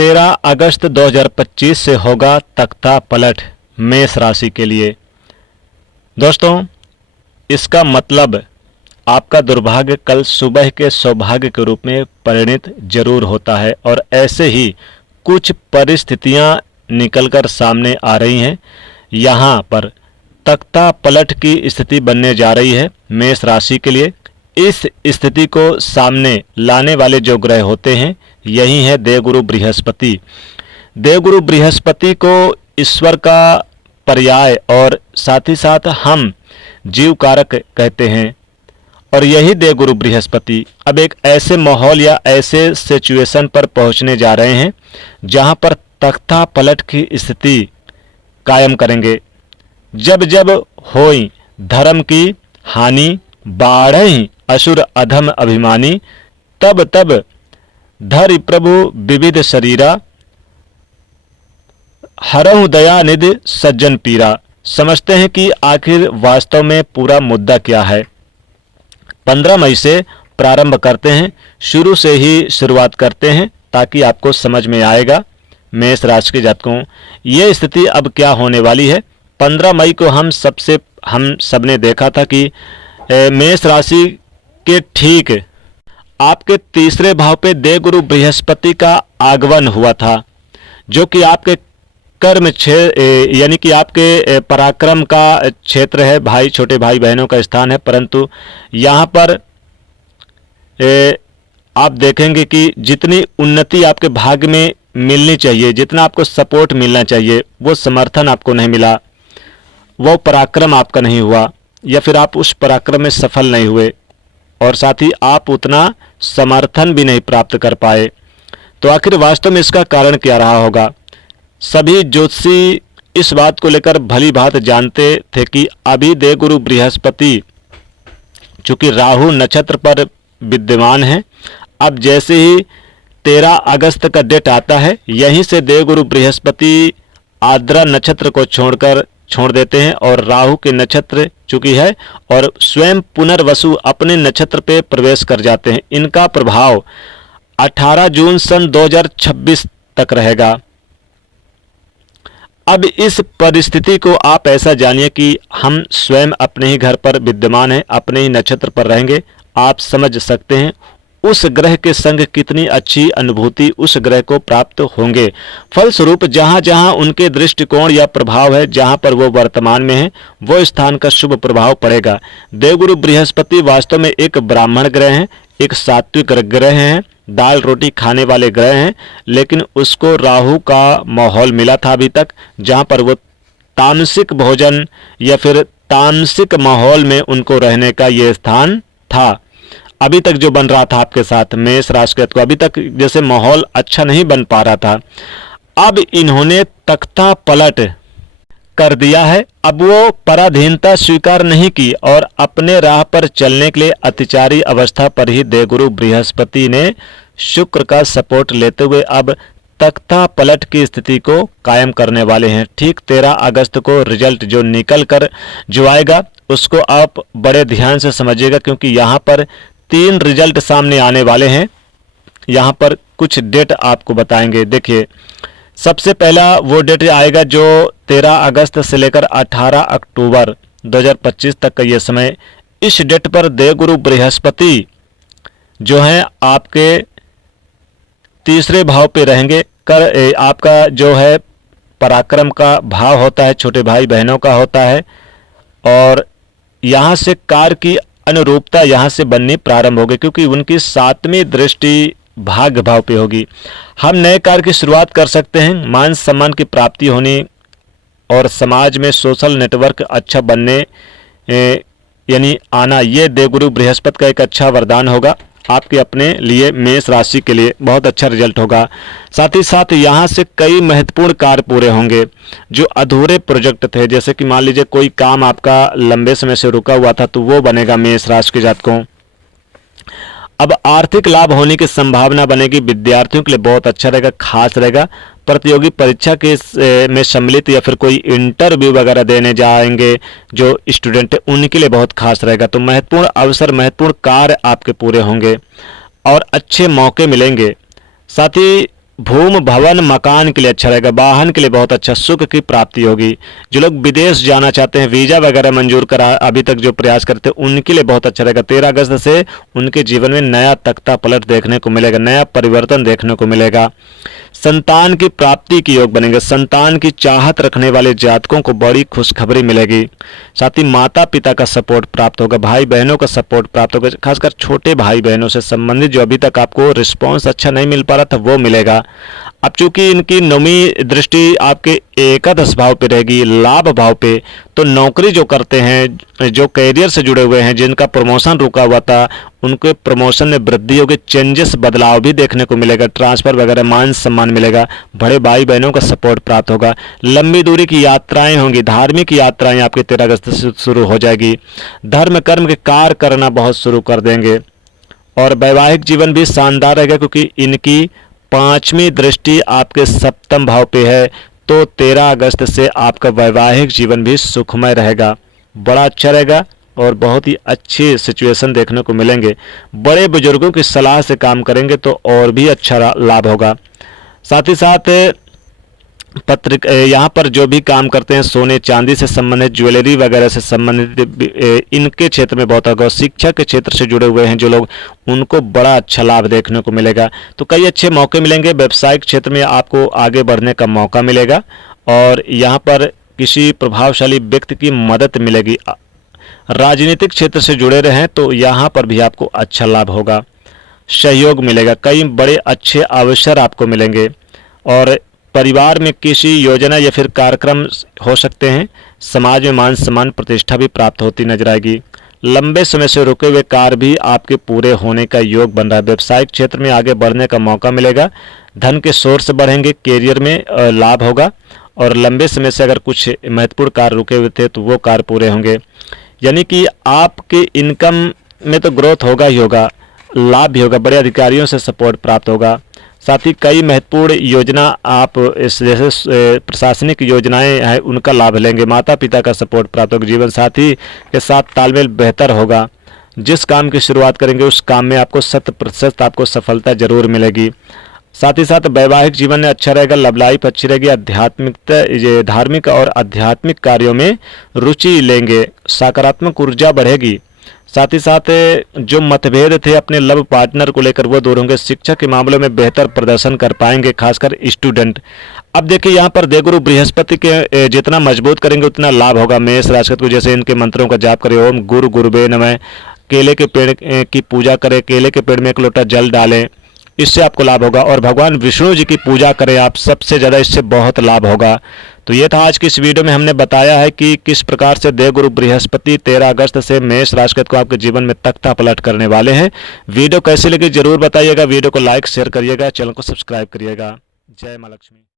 13 अगस्त 2025 से होगा तख्ता पलट मेष राशि के लिए। दोस्तों, इसका मतलब आपका दुर्भाग्य कल सुबह के सौभाग्य के रूप में परिणित जरूर होता है और ऐसे ही कुछ परिस्थितियां निकलकर सामने आ रही हैं। यहाँ पर तख्ता पलट की स्थिति बनने जा रही है मेष राशि के लिए। इस स्थिति को सामने लाने वाले जो ग्रह होते हैं यही है देवगुरु बृहस्पति। देवगुरु बृहस्पति को ईश्वर का पर्याय और साथ ही साथ हम जीव कारक कहते हैं और यही देवगुरु बृहस्पति अब एक ऐसे माहौल या ऐसे सिचुएशन पर पहुंचने जा रहे हैं जहां पर तख्ता पलट की स्थिति कायम करेंगे। जब जब होई धर्म की हानि, बाढ़ई असुर अधम अभिमानी, तब तब धरि प्रभु विविध शरीरा, हरहु दया निधि सज्जन पीरा। समझते हैं कि आखिर वास्तव में पूरा मुद्दा क्या है। 15 मई से प्रारंभ करते हैं, शुरू से ही शुरुआत करते हैं ताकि आपको समझ में आएगा मेष राशि के जातकों ये स्थिति अब क्या होने वाली है। 15 मई को हम सबने देखा था कि मेष राशि के ठीक आपके तीसरे भाव पे देवगुरु बृहस्पति का आगमन हुआ था, जो कि आपके कर्म यानी कि आपके पराक्रम का क्षेत्र है, भाई छोटे भाई बहनों का स्थान है। परंतु यहाँ पर आप देखेंगे कि जितनी उन्नति आपके भाग्य में मिलनी चाहिए, जितना आपको सपोर्ट मिलना चाहिए, वो समर्थन आपको नहीं मिला, वो पराक्रम आपका नहीं हुआ या फिर आप उस पराक्रम में सफल नहीं हुए और साथ ही आप उतना समर्थन भी नहीं प्राप्त कर पाए। तो आखिर वास्तव में इसका कारण क्या रहा होगा। सभी ज्योतिषी इस बात को लेकर भली भांति जानते थे कि अभी देवगुरु बृहस्पति चूंकि राहु नक्षत्र पर विद्यमान है, अब जैसे ही 13 अगस्त का डेट आता है यहीं से देवगुरु बृहस्पति आद्रा नक्षत्र को छोड़ देते हैं और राहु के नक्षत्र चूंकि है और स्वयं पुनर्वसु अपने नक्षत्र पे प्रवेश कर जाते हैं। इनका प्रभाव 18 जून सन 2026 तक रहेगा। अब इस परिस्थिति को आप ऐसा जानिए कि हम स्वयं अपने ही घर पर विद्यमान हैं, अपने ही नक्षत्र पर रहेंगे। आप समझ सकते हैं उस ग्रह के संग कितनी अच्छी अनुभूति उस ग्रह को प्राप्त होंगे। फलस्वरूप जहां जहां उनके दृष्टिकोण या प्रभाव है, जहां पर वो वर्तमान में है, वो स्थान का शुभ प्रभाव पड़ेगा। देवगुरु बृहस्पति वास्तव में एक ब्राह्मण ग्रह हैं, एक सात्विक ग्रह हैं, दाल रोटी खाने वाले ग्रह हैं, लेकिन उसको राहु का माहौल मिला था अभी तक, जहां पर वो तामसिक भोजन या फिर तामसिक माहौल में उनको रहने का ये स्थान था। अभी तक जो बन रहा था आपके साथ मेष राशि को, अभी तक जैसे माहौल अच्छा नहीं बन पा रहा था, अब इन्होंने तख्ता पलट कर दिया है। अब वो पराधीनता स्वीकार नहीं की और अपने राह पर चलने के लिए अतिचारी अवस्था पर ही देवगुरु बृहस्पति ने शुक्र का सपोर्ट लेते हुए अब तख्ता पलट की स्थिति को कायम करने वाले हैं। ठीक 13 अगस्त को रिजल्ट जो निकल कर जो आएगा उसको आप बड़े ध्यान से समझिएगा, क्योंकि यहाँ पर 3 रिजल्ट सामने आने वाले हैं। यहाँ पर कुछ डेट आपको बताएंगे। देखिए, सबसे पहला वो डेट आएगा जो 13 अगस्त से लेकर 18 अक्टूबर 2025 तक का ये समय। इस डेट पर देवगुरु बृहस्पति जो है आपके तीसरे भाव पे रहेंगे। आपका जो है पराक्रम का भाव होता है, छोटे भाई बहनों का होता है और यहाँ से कार्य की अनुरूपता यहाँ से बननी प्रारंभ होगी, क्योंकि उनकी 7वीं दृष्टि भाग्य भाव पे होगी। हम नए कार्य की शुरुआत कर सकते हैं, मान सम्मान की प्राप्ति होनी और समाज में सोशल नेटवर्क अच्छा बनने यानी आना, ये देवगुरु बृहस्पति का एक अच्छा वरदान होगा आपके अपने लिए। मेष राशि के लिए बहुत अच्छा रिजल्ट होगा। साथ ही साथ यहाँ से कई महत्वपूर्ण कार्य पूरे होंगे जो अधूरे प्रोजेक्ट थे, जैसे कि मान लीजिए कोई काम आपका लंबे समय से रुका हुआ था तो वो बनेगा मेष राशि के जातकों। अब आर्थिक लाभ होने की संभावना बनेगी। विद्यार्थियों के लिए बहुत अच्छा रहेगा, खास रहेगा। प्रतियोगी परीक्षा के में सम्मिलित या फिर कोई इंटरव्यू वगैरह देने जाएंगे जो स्टूडेंट है उनके लिए बहुत खास रहेगा। तो महत्वपूर्ण अवसर, महत्वपूर्ण कार्य आपके पूरे होंगे और अच्छे मौके मिलेंगे। साथ ही भूमि भवन मकान के लिए अच्छा रहेगा, वाहन के लिए बहुत अच्छा, सुख की प्राप्ति होगी। जो लोग विदेश जाना चाहते हैं, वीजा वगैरह मंजूर करा अभी तक जो प्रयास करते हैं, उनके लिए बहुत अच्छा रहेगा। 13 अगस्त से उनके जीवन में नया तख्ता पलट देखने को मिलेगा, नया परिवर्तन देखने को मिलेगा। संतान की प्राप्ति के योग बनेंगे। संतान की चाहत रखने वाले जातकों को बड़ी खुशखबरी मिलेगी। साथ ही माता पिता का सपोर्ट प्राप्त होगा, भाई बहनों का सपोर्ट प्राप्त होगा, खासकर छोटे भाई बहनों से संबंधित जो अभी तक आपको रिस्पॉन्स अच्छा नहीं मिल पा रहा था वो मिलेगा। अब चूंकि इनकी नौवीं दृष्टि आपके एकादश भाव पे रहेगी, लाभ भाव पे, तो नौकरी जो करते हैं, जो कैरियर से जुड़े हुए हैं, जिनका प्रमोशन रुका हुआ था, उनके प्रमोशन में वृद्धि होगी, चेंजेस बदलाव भी देखने को मिलेगा, ट्रांसफर वगैरह, मान सम्मान मिलेगा, बड़े भाई बहनों का सपोर्ट प्राप्त होगा। लंबी दूरी की यात्राएं होंगी, धार्मिक यात्राएं आपके 13 अगस्त से शुरू हो जाएगी। धर्म कर्म के कार्य करना बहुत शुरू कर देंगे और वैवाहिक जीवन भी शानदार रहेगा, क्योंकि इनकी 5वीं दृष्टि आपके सप्तम भाव पे है। तो 13 अगस्त से आपका वैवाहिक जीवन भी सुखमय रहेगा, बड़ा अच्छा रहेगा और बहुत ही अच्छी सिचुएशन देखने को मिलेंगे। बड़े बुजुर्गों की सलाह से काम करेंगे तो और भी अच्छा लाभ होगा। साथ ही साथ यहाँ पर जो भी काम करते हैं, सोने चांदी से संबंधित, ज्वेलरी वगैरह से संबंधित, इनके क्षेत्र में बहुत होगा। शिक्षा के क्षेत्र से जुड़े हुए हैं जो लोग, उनको बड़ा अच्छा लाभ देखने को मिलेगा। तो कई अच्छे मौके मिलेंगे। व्यवसायिक क्षेत्र में आपको आगे बढ़ने का मौका मिलेगा और यहाँ पर किसी प्रभावशाली व्यक्ति की मदद मिलेगी। राजनीतिक क्षेत्र से जुड़े रहें तो यहाँ पर भी आपको अच्छा लाभ होगा, सहयोग मिलेगा, कई बड़े अच्छे अवसर आपको मिलेंगे और परिवार में किसी योजना या फिर कार्यक्रम हो सकते हैं। समाज में मान सम्मान प्रतिष्ठा भी प्राप्त होती नजर आएगी। लंबे समय से रुके हुए कार्य भी आपके पूरे होने का योग बन रहा है। व्यवसायिक क्षेत्र में आगे बढ़ने का मौका मिलेगा, धन के सोर्स बढ़ेंगे, कैरियर में लाभ होगा और लंबे समय से अगर कुछ महत्वपूर्ण कार्य रुके हुए थे तो वो कार्य पूरे होंगे। यानी कि आपके इनकम में तो ग्रोथ होगा ही होगा, लाभ भी होगा, बड़े अधिकारियों से सपोर्ट प्राप्त होगा। साथ ही कई महत्वपूर्ण योजना आप इस जैसे प्रशासनिक योजनाएं हैं उनका लाभ लेंगे। माता पिता का सपोर्ट प्राप्त होगा। जीवन साथी के साथ तालमेल बेहतर होगा। जिस काम की शुरुआत करेंगे उस काम में आपको 100% आपको सफलता जरूर मिलेगी। साथ ही साथ वैवाहिक जीवन अच्छा रहेगा, लव लाइफ अच्छी रहेगी। आध्यात्मिकता, ये धार्मिक और आध्यात्मिक कार्यों में रुचि लेंगे, सकारात्मक ऊर्जा बढ़ेगी। साथ ही साथ जो मतभेद थे अपने लव पार्टनर को लेकर वो दूर होंगे। शिक्षा के मामलों में बेहतर प्रदर्शन कर पाएंगे, खासकर स्टूडेंट। अब देखिए यहाँ पर देवगुरु बृहस्पति के जितना मजबूत करेंगे उतना लाभ होगा। मेष राशि को जैसे इनके मंत्रों का जाप करें, ओम गुरु गुरुवे नमः, केले के पेड़ की पूजा करें, केले के पेड़ में 1 लोटा जल डालें, इससे आपको लाभ होगा। और भगवान विष्णु जी की पूजा करें आप, सबसे ज़्यादा इससे बहुत लाभ होगा। तो ये था आज की इस वीडियो में हमने बताया है कि किस प्रकार से देवगुरु बृहस्पति 13 अगस्त से मेष राशि को आपके जीवन में तख्ता पलट करने वाले हैं। वीडियो कैसी लगी जरूर बताइएगा। वीडियो को लाइक शेयर करिएगा, चैनल को सब्सक्राइब करिएगा। जय मां लक्ष्मी।